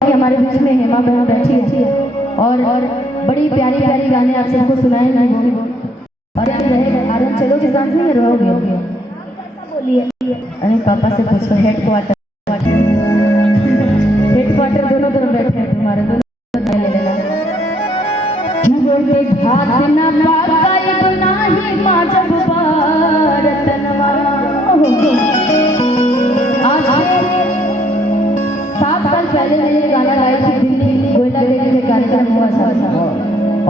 हमारे बीच में हेमा बहन बैठी है और बड़ी प्यारी प्यारी गाने आप सबको सुनाएंगे। और आराम चलो के साथ में रहोगे। बोलिए। अरे पापा से पूछो। हेडक्वार्टर दोनों तरफ बैठे हैं तुम्हारे दोनों ले लेना। हाथ ना पाकाई नाही माझं भारतनवा। आज 7 साल पहले मैंने गाना गाया था दिल्ली गोयला देवी के कार्यक्रम हुआ था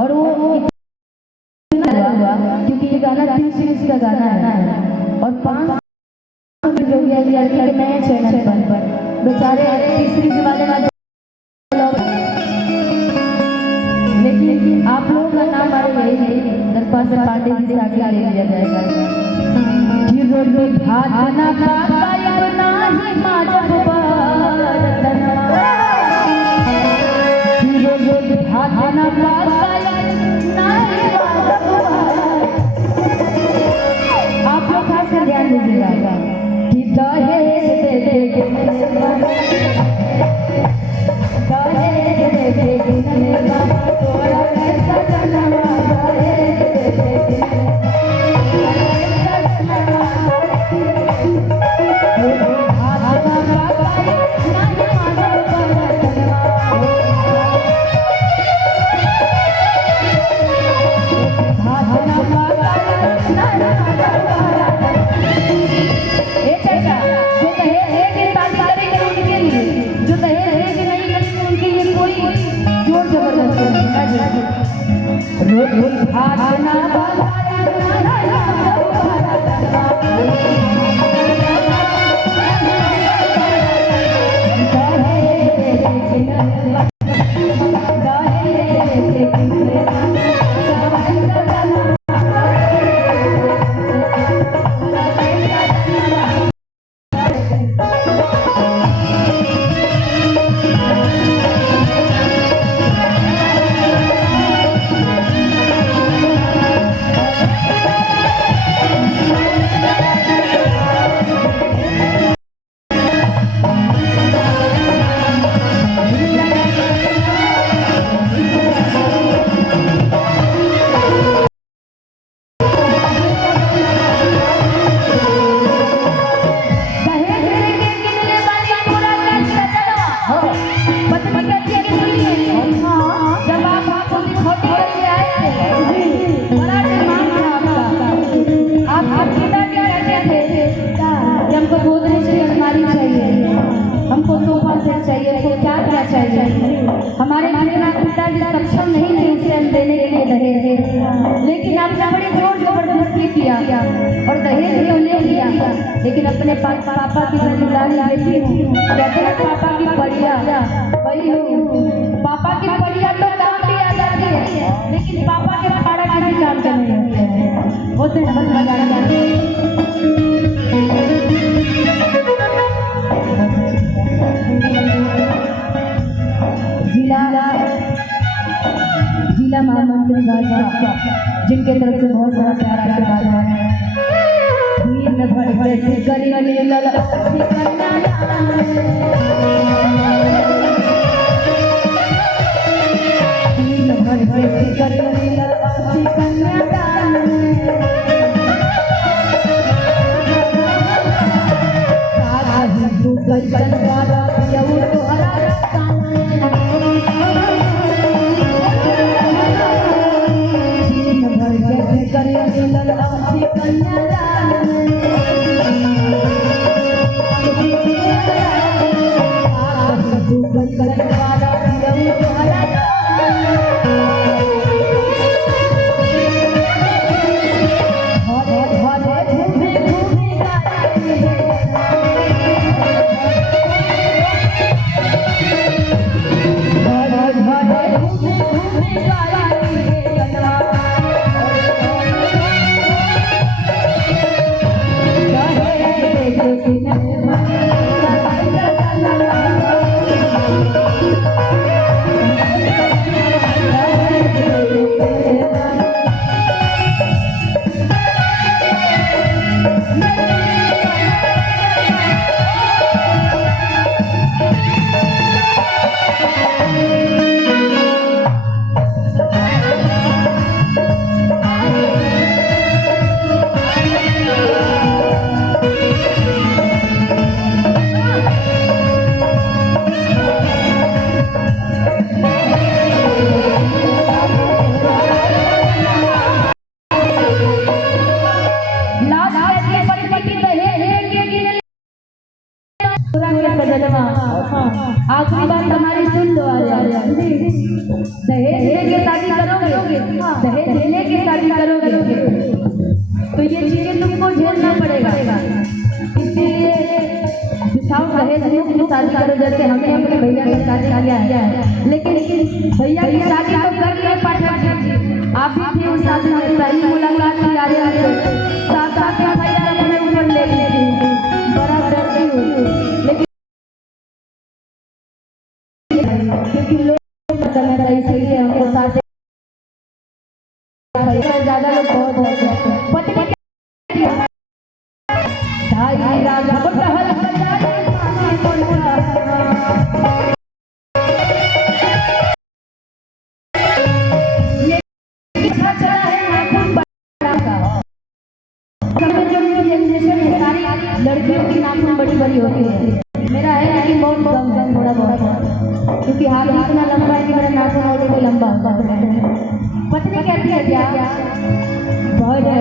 और वो इतना हुआ क्योंकि ये गाना 3 सीरीज का गाना है और 5 जो गया लड़की के नए चैनल पर बेचारे तीसरी वाले में। लेकिन आप लोगों का नाम आ यही है दरबार से पांडे जी से आगे ले लिया जाएगा। हाथ ना पाकाई नाही माझं भारतनवा। हाथ ना पाकाई नाही माझं भारतनवा। आप लोग खास कर ध्यान दीजिएगा कि दहेज देके हमारे पिताजी सक्षम नहीं थे उसे हम देने के लिए दहेज, लेकिन आपने बड़ी जोर जबरदस्ती किया और दहेज तो ले लिया। लेकिन अपने पापा की जिम्मेदारी लेती हूँ। कहते हैं पापा की पढ़िया वही हूँ। पापा की पढ़िया तो काम भी आ जाती है लेकिन पापा के पढ़ा किसी काम का नहीं होते हैं। बस लगाना जिला महामंत्री भाजपा जिनके तरफ से बहुत सारा प्यार आशीर्वाद है। बात हमारी सुन लो आज। दहेज लेके शादी करोगे, दहेज लेके शादी करोगे तो ये चीजें तुमको झेलना पड़ेगा। इसलिए बिठाओ दहेज की शादी करो, जैसे हमने अपने भैया की शादी किया है। लेकिन भैया की शादी तो कर लिए पाठक जी, आप भी थे उस शादी में, पहली मुलाकात की आर्या से साथ साथ भैया अपने ऊपर ले ली थी, बड़ा डरती हूँ। लेकिन क्योंकि लोग समय था इसलिए हमको साथ ज्यादा लोग बहुत पत्नी ढाई राघव टहल लड़कियों की नाखून बड़ी बड़ी होती है। मेरा है कि बहुत कम थोड़ा बहुत, क्योंकि हाथ इतना लंबा है कि मेरा नाखून और भी लंबा होता है। पत्नी कहती है क्या बहुत सजा